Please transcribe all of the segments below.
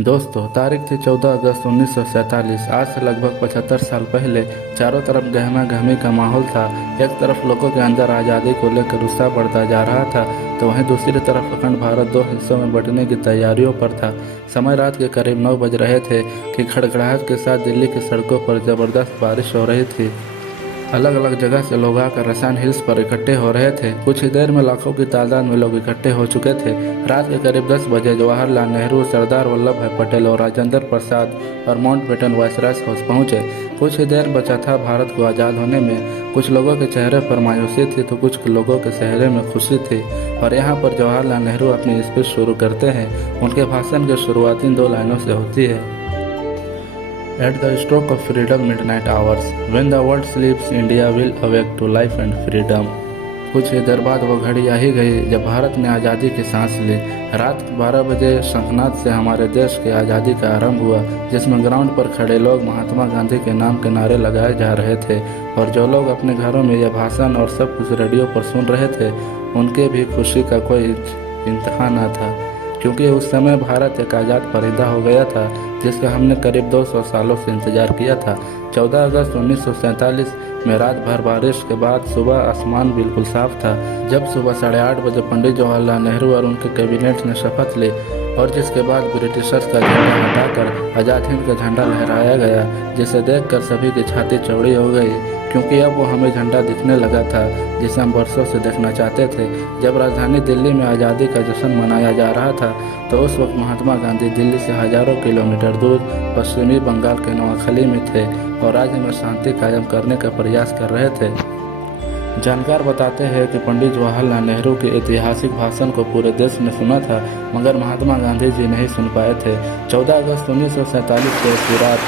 दोस्तों, तारीख थी 14 अगस्त 1947। आज से लगभग 75 साल पहले चारों तरफ गहमा गहमी का माहौल था। एक तरफ लोगों के अंदर आज़ादी को लेकर उत्साह बढ़ता जा रहा था, तो वहीं दूसरी तरफ अखंड भारत दो हिस्सों में बंटने की तैयारियों पर था। समय रात के करीब 9 बज रहे थे कि खड़खड़ाहट के साथ दिल्ली की सड़कों पर जबरदस्त बारिश हो रही थी। अलग अलग जगह से लोग आकर रसायन हिल्स पर इकट्ठे हो रहे थे। कुछ ही देर में लाखों की तादाद में लोग इकट्ठे हो चुके थे। रात के करीब 10 बजे जवाहरलाल नेहरू, सरदार वल्लभ भाई पटेल और राजेंद्र प्रसाद और माउंटबेटन वायसराय हाउस पहुंचे। कुछ ही देर बचा था भारत को आज़ाद होने में। कुछ लोगों के चेहरे पर मायूसी थी तो कुछ लोगों के चेहरे में खुशी थी। और यहाँ पर जवाहरलाल नेहरू अपनी स्पीच शुरू करते हैं। उनके भाषण की शुरुआत इन 2 लाइनों से होती है। At the stroke of freedom midnight hours, when the world sleeps, India will awake to life and freedom। कुछ ही देर बाद वो घड़ी आ ही गई जब भारत ने आज़ादी की सांस ली। रात 12 बजे शंखनाद से हमारे देश की आज़ादी का आरंभ हुआ, जिसमें ग्राउंड पर खड़े लोग महात्मा गांधी के नाम के नारे लगाए जा रहे थे। और जो लोग अपने घरों में यह भाषण और सब कुछ रेडियो पर सुन रहे थे, उनके भी खुशी का कोई इंतहा न था, क्योंकि उस समय भारत एक आज़ाद परिंदा हो गया था जिसका हमने करीब 200 सालों से इंतजार किया था। 14 अगस्त 1947 में रात भर बारिश के बाद सुबह आसमान बिल्कुल साफ था। जब सुबह 8:30 बजे पंडित जवाहरलाल नेहरू और उनके कैबिनेट ने शपथ ली और जिसके बाद ब्रिटिशर्स का झंडा हटाकर आज़ाद हिंद का झंडा लहराया गया, जिसे देखकर सभी की छाती चौड़ी हो गई, क्योंकि अब वो हमें झंडा दिखने लगा था जिसे हम बरसों से देखना चाहते थे। जब राजधानी दिल्ली में आज़ादी का जश्न मनाया जा रहा था, तो उस वक्त महात्मा गांधी दिल्ली से हजारों किलोमीटर दूर पश्चिमी बंगाल के नोआखली में थे और राज्य में शांति कायम करने का प्रयास कर रहे थे। जानकार बताते हैं कि पंडित जवाहरलाल नेहरू के ऐतिहासिक भाषण को पूरे देश ने सुना था, मगर महात्मा गांधी जी नहीं सुन पाए थे। 14 अगस्त 1947 की ऐसी रात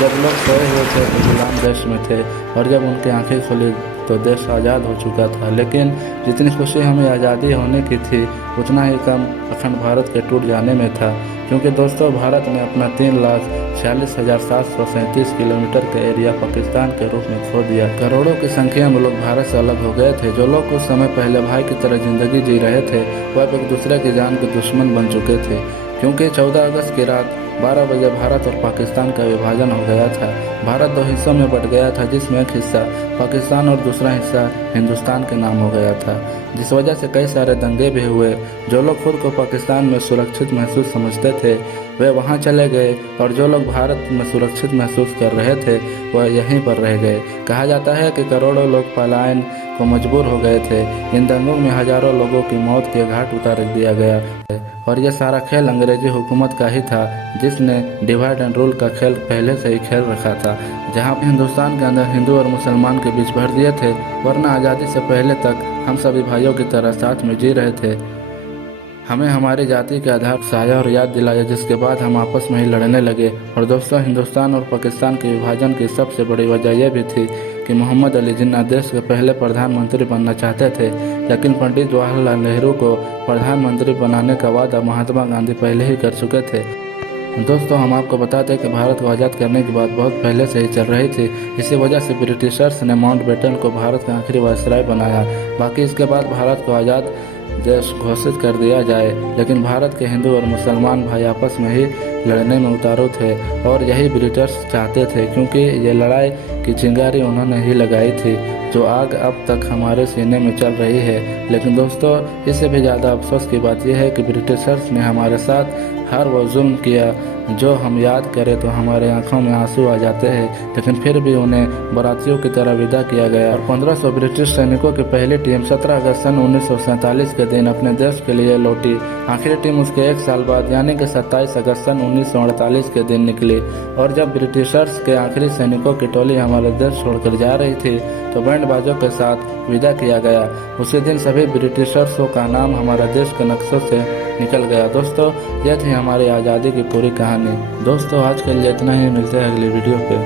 जब लोग सोए हुए थे तो गुलाम देश में थे, और जब उनकी आंखें खुली तो देश आज़ाद हो चुका था। लेकिन जितनी खुशी हमें आज़ादी होने की थी, उतना ही कम अखंड भारत के टूट जाने में था, क्योंकि दोस्तों भारत ने अपना 3,46,737 किलोमीटर का एरिया पाकिस्तान के रूप में खो दिया। करोड़ों की संख्या में लोग भारत से अलग हो गए थे। जो लोग कुछ समय पहले भाई की तरह जिंदगी जी रहे थे, वह अब एक दूसरे की जान के दुश्मन बन चुके थे, क्योंकि 14 अगस्त की रात 12 बजे भारत और पाकिस्तान का विभाजन हो गया था। भारत 2 हिस्सों में बट गया था, जिसमें एक हिस्सा पाकिस्तान और दूसरा हिस्सा हिंदुस्तान के नाम हो गया था, जिस वजह से कई सारे दंगे भी हुए। जो लोग खुद को पाकिस्तान में सुरक्षित महसूस समझते थे, वे वहां चले गए, और जो लोग भारत में सुरक्षित महसूस कर रहे थे, वह यहीं पर रह गए। कहा जाता है कि करोड़ों लोग पलायन को मजबूर हो गए थे। इन दंगों में हजारों लोगों की मौत के घाट उतार दिया गया, और यह सारा खेल अंग्रेजी हुकूमत का ही था, जिसने डिवाइड एंड रूल का खेल पहले से ही खेल रखा था, जहां हिंदुस्तान के अंदर हिंदू और मुसलमान के बीच भर दिए थे। वरना आज़ादी से पहले तक हम सभी भाइयों की तरह साथ में जी रहे थे। हमें हमारी जाति के आधार साया और याद दिलाया, जिसके बाद हम आपस में ही लड़ने लगे। और दोस्तों, हिंदुस्तान और पाकिस्तान के विभाजन की सबसे बड़ी वजह यह भी थी कि मोहम्मद अली जिन्ना देश के पहले प्रधानमंत्री बनना चाहते थे, लेकिन पंडित जवाहरलाल नेहरू को प्रधानमंत्री बनाने का वादा महात्मा गांधी पहले ही कर चुके थे। दोस्तों, हम आपको बताते हैं कि भारत को आज़ाद करने की बात बहुत पहले से ही चल रही थी। इसी वजह से ब्रिटिशर्स ने माउंटबेटन को भारत का आखिरी वायसराय बनाया। बाकी इसके बाद भारत को आज़ाद देश घोषित कर दिया जाए, लेकिन भारत के हिंदू और मुसलमान भाई आपस में ही लड़ने में उतारू थे, और यही ब्रिटिश चाहते थे, क्योंकि ये लड़ाई की चिंगारी उन्होंने ही लगाई थी, जो आग अब तक हमारे सीने में चल रही है। लेकिन दोस्तों, इससे भी ज़्यादा अफसोस की बात यह है कि ब्रिटिशर्स ने हमारे साथ हर वो जुल्म किया जो हम याद करें तो हमारे आंखों में आंसू आ जाते हैं, लेकिन फिर भी उन्हें बारातियों की तरह विदा किया गया। और 1500 ब्रिटिश सैनिकों की पहली टीम 17 अगस्त सन 1947 के दिन अपने देश के लिए लौटी। आखिरी टीम उसके 1 साल बाद यानी कि 27 अगस्त सन 1948 के दिन निकली। और जब ब्रिटिशर्स के आखिरी सैनिकों की टोली हमारे देश छोड़कर जा रही थी, तो बैंड बाजों के साथ विदा किया गया। उसी दिन सभी ब्रिटिशर्सों का नाम हमारे देश के नक्शों से निकल गया। दोस्तों, यह थी हमारी आज़ादी की पूरी कहानी। दोस्तों, आज के लिए इतना ही। मिलते हैं अगली वीडियो पे।